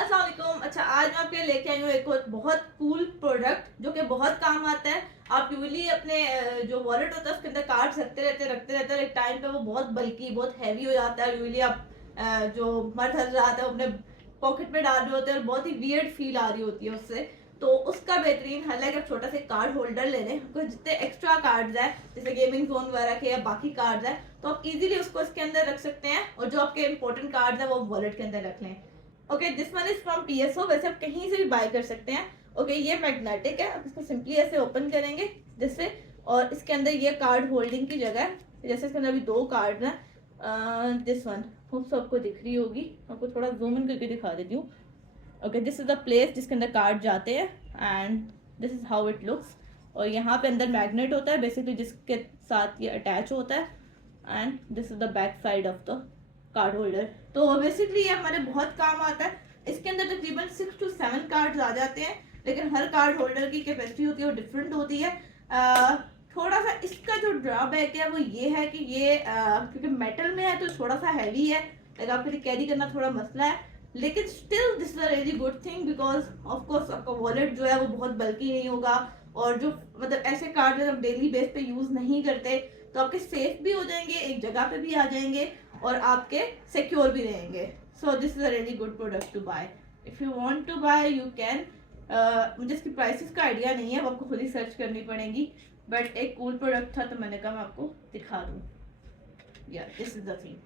अस्सलाम वालेकुम। अच्छा, आज मैं आपके लिए लेके आई हूँ एक और बहुत कूल प्रोडक्ट जो कि बहुत काम आता है। आप यूजली अपने जो वॉलेट होता है उसके अंदर कार्ड्स रखते रहते हैं। एक टाइम पे वो बहुत बल्कि बहुत हैवी हो जाता है। यूजली आप जो मर्द हजरात है वो अपने पॉकेट में डाल रहे होते हैं और बहुत ही वियर्ड फील आ रही होती है उससे। तो उसका बेहतरीन हल है कि आप छोटा सा कार्ड होल्डर ले लें। आपको जितने एक्स्ट्रा कार्ड्स हैं जैसे गेमिंग जोन वगैरह के या बाकी कार्ड्स हैं तो आप इजीली उसको इसके अंदर रख सकते हैं और जो आपके इंपॉर्टेंट कार्ड्स हैं वो वॉलेट के अंदर रख लें। Okay, this one is from PSO. वैसे आप कहीं से भी बाय कर सकते हैं। ओके, ये मैग्नेटिक है। आप इसको सिंपली ऐसे ओपन करेंगे जिससे, और इसके अंदर ये कार्ड होल्डिंग की जगह है। जैसे इसके अंदर अभी दो कार्ड हैं। दिस वन होप आपको दिख रही होगी। आपको थोड़ा जूम इन करके दिखा देती हूँ। Okay, this is the place जिसके अंदर कार्ड जाते हैं and this is how it looks. और यहाँ पे अंदर मैग्नेट होता है बेसिकली जिसके साथ ये अटैच होता है and this is the back side of the card holder. तो बेसिकली ये हमारे बहुत काम आता है। इसके अंदर तकरीबन 6 to 7 कार्ड्स आ जाते हैं, लेकिन हर कार्ड होल्डर की कैपेसिटी होती है वो डिफरेंट होती है। थोड़ा सा इसका जो ड्रॉबैक है वो ये है कि ये क्योंकि मेटल में है तो थोड़ा सा हैवी है, लाइक आपके लिए कैरी करना थोड़ा मसला है। लेकिन still this is a really good thing because of course आपका वॉलेट जो है वो बहुत बल्कि नहीं होगा। और जो मतलब ऐसे कार्ड हम डेली बेस पे यूज नहीं करते तो आपके सेफ भी हो जाएंगे, एक जगह पे भी आ जाएंगे और आपके सिक्योर भी रहेंगे। So this is a really good product to buy. If you want to buy you can. मुझे इसकी प्राइसेस का आइडिया नहीं है, वो आपको खुद ही सर्च करनी पड़ेगी। बट एक कूल प्रोडक्ट था तो मैंने कहा मैं आपको दिखा दूँ। या दिस इज द थिंग।